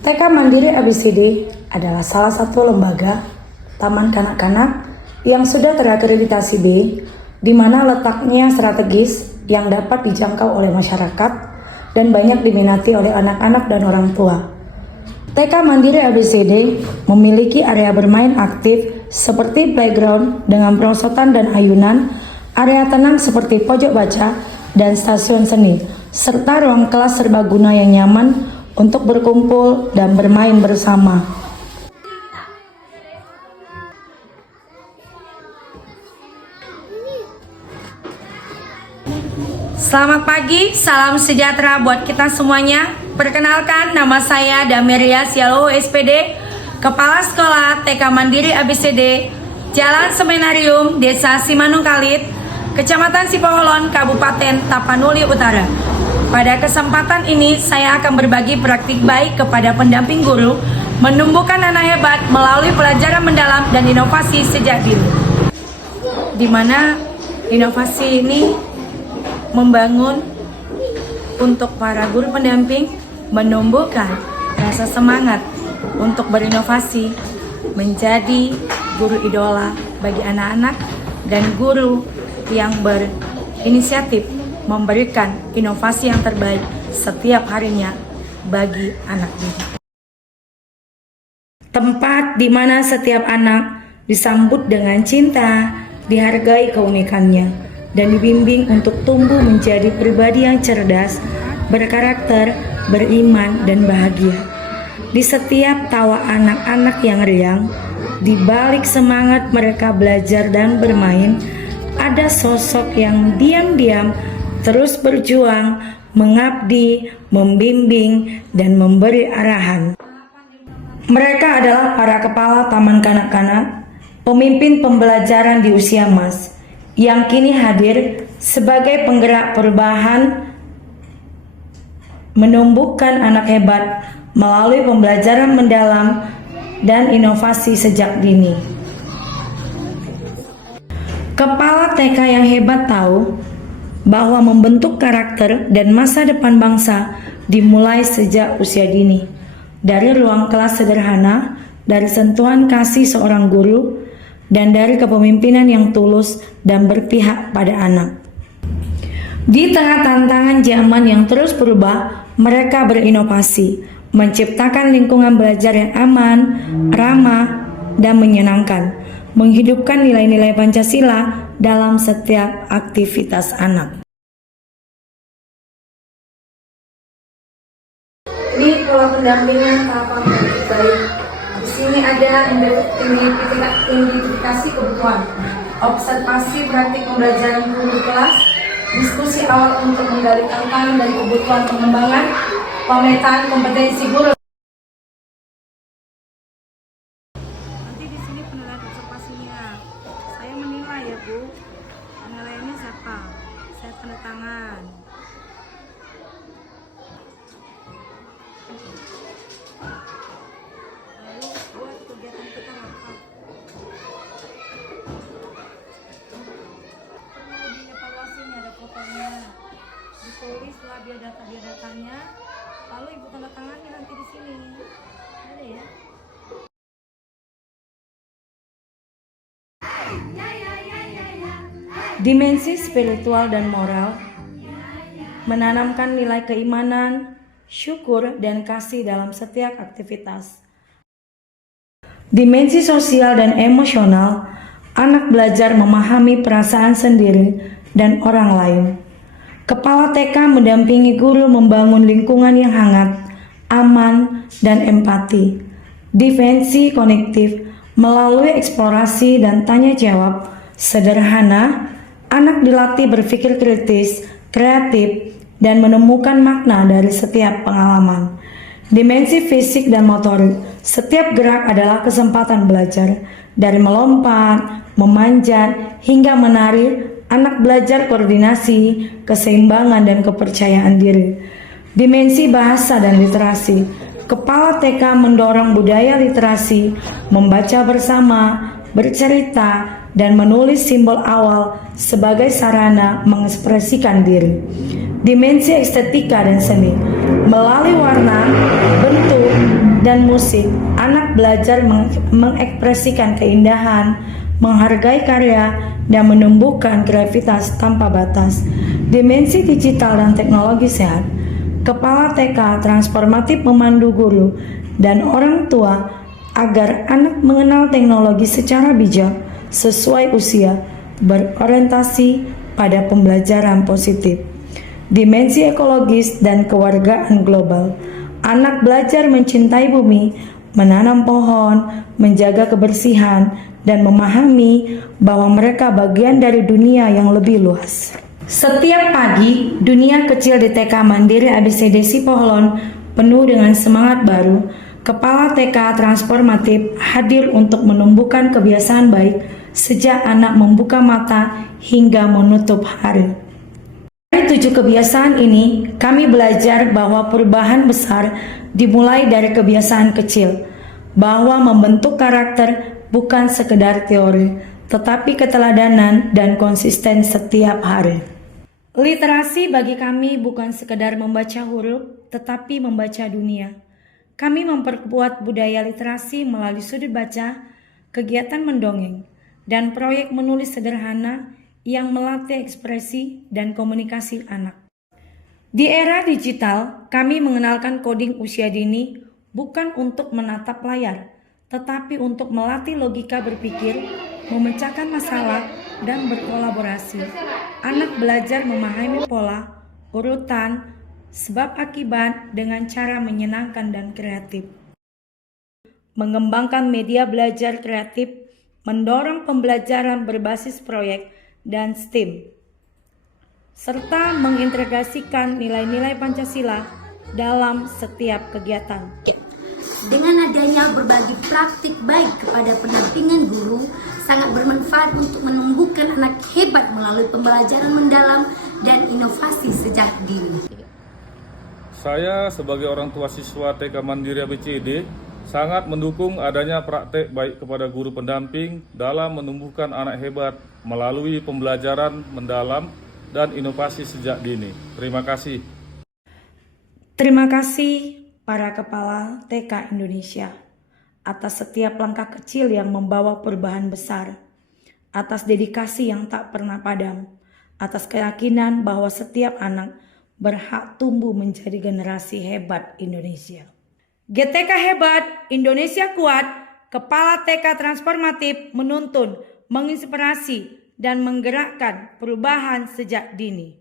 TK Mandiri ABCD adalah salah satu lembaga taman kanak-kanak yang sudah terakreditasi B, di mana letaknya strategis yang dapat dijangkau oleh masyarakat dan banyak diminati oleh anak-anak dan orang tua. TK Mandiri ABCD memiliki area bermain aktif seperti playground dengan perosotan dan ayunan, area tenang seperti pojok baca dan stasiun seni, serta ruang kelas serbaguna yang nyaman untuk berkumpul dan bermain bersama. Selamat pagi, salam sejahtera buat kita semuanya. Perkenalkan, nama saya Damiria Sialo SPD, Kepala Sekolah TK Mandiri ABCD, Jalan Semenarium, Desa Simanung Kalit, Kecamatan Sipoholon, Kabupaten Tapanuli Utara. Pada kesempatan ini, saya akan berbagi praktik baik kepada pendamping guru, menumbuhkan anak hebat melalui pelajaran mendalam dan inovasi sejak dini. Di mana inovasi ini membangun untuk para guru pendamping, menumbuhkan rasa semangat untuk berinovasi, menjadi guru idola bagi anak-anak dan guru yang berinisiatif memberikan inovasi yang terbaik setiap harinya bagi anak didik. Tempat di mana setiap anak disambut dengan cinta, dihargai keunikannya, dan dibimbing untuk tumbuh menjadi pribadi yang cerdas, berkarakter, beriman, dan bahagia. Di setiap tawa anak-anak yang riang, di balik semangat mereka belajar dan bermain, ada sosok yang diam-diam terus berjuang, mengabdi, membimbing, dan memberi arahan. Mereka adalah para kepala taman kanak-kanak, pemimpin pembelajaran di usia emas, yang kini hadir sebagai penggerak perubahan, menumbuhkan anak hebat melalui pembelajaran mendalam dan inovasi sejak dini. Kepala TK yang hebat tahu bahwa membentuk karakter dan masa depan bangsa dimulai sejak usia dini, dari ruang kelas sederhana, dari sentuhan kasih seorang guru, dan dari kepemimpinan yang tulus dan berpihak pada anak. Di tengah tantangan zaman yang terus berubah, mereka berinovasi, menciptakan lingkungan belajar yang aman, ramah, dan menyenangkan, menghidupkan nilai-nilai Pancasila dalam setiap aktivitas anak. Ini pola pendampingan tahapan baik. Di sini ada identifikasi kebutuhan, observasi praktik pembelajaran guru di kelas, diskusi awal untuk menggali tantangan dan kebutuhan pengembangan, pemetaan kompetensi guru. Nanti di sini penilaian observasinya. Saya menilai ya Bu. Penilaiannya siapa? Saya tanda tangan. Lalu buat kegiatan kita apa? Perlu dievaluasi, ada fotonya. Ditulis lah biodata-biodatanya. Lalu ibu tanda tangannya nanti di sini. Ada ya? Dimensi spiritual dan moral, menanamkan nilai keimanan, syukur, dan kasih dalam setiap aktivitas. Dimensi sosial dan emosional, anak belajar memahami perasaan sendiri dan orang lain. Kepala TK mendampingi guru membangun lingkungan yang hangat, aman, dan empati. Dimensi konektif, melalui eksplorasi dan tanya jawab sederhana, anak dilatih berpikir kritis, kreatif, dan menemukan makna dari setiap pengalaman. Dimensi fisik dan motorik, setiap gerak adalah kesempatan belajar. Dari melompat, memanjat, hingga menari, anak belajar koordinasi, keseimbangan, dan kepercayaan diri. Dimensi bahasa dan literasi, kepala TK mendorong budaya literasi, membaca bersama, bercerita, dan menulis simbol awal sebagai sarana mengekspresikan diri. Dimensi estetika dan seni, melalui warna, bentuk, dan musik, anak belajar mengekspresikan keindahan, menghargai karya, dan menumbuhkan kreativitas tanpa batas. Dimensi digital dan teknologi sehat. Kepala TK transformatif memandu guru dan orang tua agar anak mengenal teknologi secara bijak sesuai usia, berorientasi pada pembelajaran positif. Dimensi ekologis dan kewargaan global. Anak belajar mencintai bumi, menanam pohon, menjaga kebersihan, dan memahami bahwa mereka bagian dari dunia yang lebih luas. Setiap pagi, dunia kecil di TK Mandiri ABCD Sipohlon penuh dengan semangat baru. Kepala TK transformatif hadir untuk menumbuhkan kebiasaan baik sejak anak membuka mata hingga menutup hari. Dari 7 kebiasaan ini, kami belajar bahwa perubahan besar dimulai dari kebiasaan kecil, bahwa membentuk karakter bukan sekedar teori, tetapi keteladanan dan konsisten setiap hari. Literasi bagi kami bukan sekedar membaca huruf, tetapi membaca dunia. Kami memperkuat budaya literasi melalui sudut baca, kegiatan mendongeng, dan proyek menulis sederhana yang melatih ekspresi dan komunikasi anak. Di era digital, kami mengenalkan coding usia dini bukan untuk menatap layar, tetapi untuk melatih logika berpikir, memecahkan masalah, dan berkolaborasi. Anak belajar memahami pola, urutan, sebab akibat dengan cara menyenangkan dan kreatif. Mengembangkan media belajar kreatif, mendorong pembelajaran berbasis proyek dan STEAM, serta mengintegrasikan nilai-nilai Pancasila dalam setiap kegiatan. Dengan adanya berbagi praktik baik kepada pendampingan guru, sangat bermanfaat untuk menumbuhkan anak hebat melalui pembelajaran mendalam dan inovasi sejak dini. Saya sebagai orang tua siswa TK Mandiri ABCD sangat mendukung adanya praktek baik kepada guru pendamping dalam menumbuhkan anak hebat melalui pembelajaran mendalam dan inovasi sejak dini. Terima kasih. Terima kasih para kepala TK Indonesia atas setiap langkah kecil yang membawa perubahan besar, atas dedikasi yang tak pernah padam, atas keyakinan bahwa setiap anak berhak tumbuh menjadi generasi hebat Indonesia. GTK hebat, Indonesia kuat, Kepala TK transformatif menuntun, menginspirasi, dan menggerakkan perubahan sejak dini.